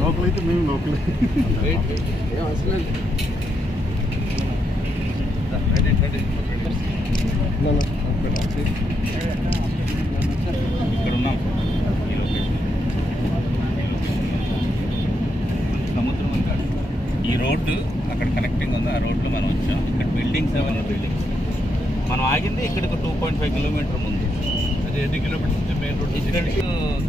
Local అయితే మేము local ఇక్కడ ఉన్నాం ఈ లొకేషన్ సముద్రం అంతా ఈ రోడ్డు అక్కడ కనెక్టింగ్ ఉంది. ఆ రోడ్లో మనం వచ్చాం. ఇక్కడ బిల్డింగ్స్ ఏమైనా బిల్డింగ్స్ మనం ఆగింది ఇక్కడికి 2.5 కిలోమీటర్ ముందు. అది ఎన్ని కిలోమీటర్స్ మెయిన్ రోడ్? ఇక్కడ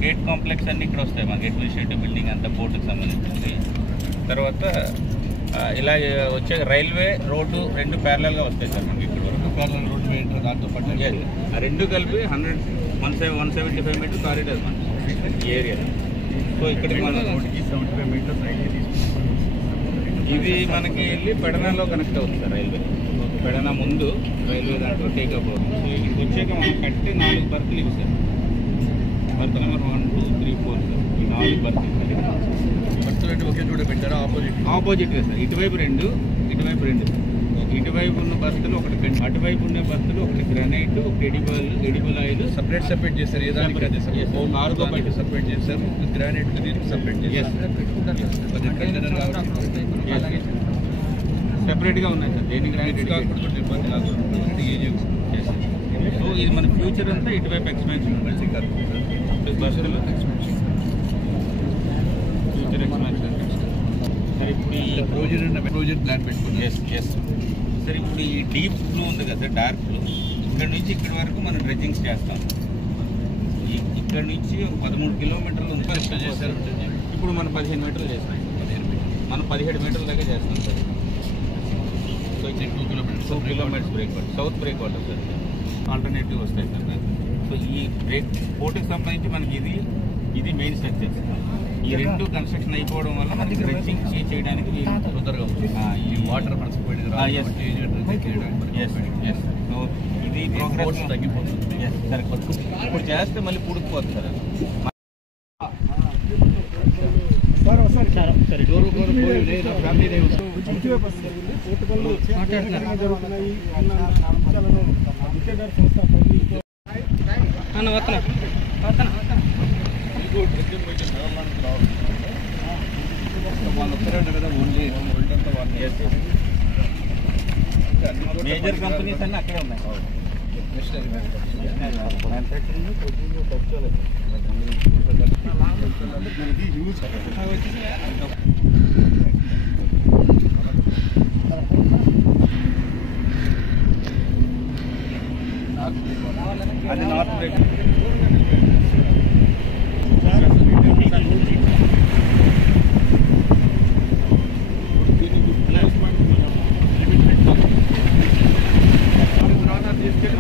గేట్ కాంప్లెక్స్ అన్నీ ఇక్కడ వస్తాయి. మా గేట్ షెడ్ బిల్డింగ్ అంతా పోర్టుకి సంబంధించింది. తర్వాత ఇలా వచ్చే రైల్వే రోడ్డు రెండు ప్యారలల్గా వస్తాయి సార్ మనకి ఇక్కడ వరకు. ప్యారలల్ రోడ్ మెయిన్ దాంతో పాటు ఆ రెండు కలిపి 175 మీటర్స్ కారిడార్ మనకి ఈ ఏరియా. సో ఇక్కడికి మన రోడ్కి 75 మీటర్స్ ఇది మనకి వెళ్ళి పెడనాలో కనెక్ట్ అవుతుంది సార్ రైల్వే. పెడనా ముందు రైల్వే దాంట్లో టేకప్ అవుతుంది. ఇక్కడికి వచ్చాక మనం కట్టి 4 బర్త్లు ఇవి సార్. Birth number 1, 2, 3, 4 sir. ఈ 4 బర్త్లు బర్త్లు ఒకే చోట పెట్టారా? ఆపోజిట్గా సార్. ఇటువైపు 2, ఇటువైపు 2. ఇటువైపు ఉన్న బస్సులు ఒకటి, అటువైపు ఉన్న బస్సులు ఒకటి గ్రనైట్, ఒకటి ఎడిబుల్ ఆయిల్ సపరేట్ చేస్తారు. ఏ దానికి అదే కార్గో బయట సపరేట్ చేస్తారు. గ్రానైట్ దీనికి సపరేట్ చేస్తారు. సెపరేట్గా ఉన్నాయి సార్. దేని గ్రానైట్ కాకుండా ఇబ్బంది కాకుండా సో ఇది మన ఫ్యూచర్ అంతా ఇటువైపు ఎక్స్పాన్షన్ బస్సులు ఫ్యూచర్ ఎక్స్పాన్షన్. సరే ఇప్పుడు ఈ ప్రొజెక్ట్ ప్లాన్ పెట్టుకుని సరే ఇప్పుడు ఈ డీప్ బ్లూ ఉంది కదా సార్, డార్క్ బ్లూ, ఇక్కడ నుంచి ఇక్కడి వరకు మనం డ్రెడ్జింగ్స్ చేస్తాం. ఇక్కడ నుంచి 13 కిలోమీటర్లు ఉంది చేస్తారు. ఇప్పుడు మనం 15 మీటర్లు చేస్తాం. మనం 17 మీటర్ల దాకా చేస్తాం sir. So 2 kilometres break water, south break water sir. Alternative వస్తాయి సార్. సో ఈ బ్రేక్ పోర్టుకి సంబంధించి మనకి ఇది మెయిన్ స్ట్రక్చర్. ఈ రెండు కన్స్ట్రక్షన్ అయిపోవడం వల్ల మనకి డ్రెడ్జింగ్ చేయడానికి తొందరగా ఈ వాటర్ మనసు సో ఇది ప్రోగ్రెస్ తగ్గిపోతుంది సార్. ఇప్పుడు చేస్తే మళ్ళీ పుడుకుపోతుంది సార్. మేజర్ కంపెనీస్ అన్నీ అక్కడే ఉన్నాయి. అది నార్త్ బ్రేక్. తీసుకెళ్ళి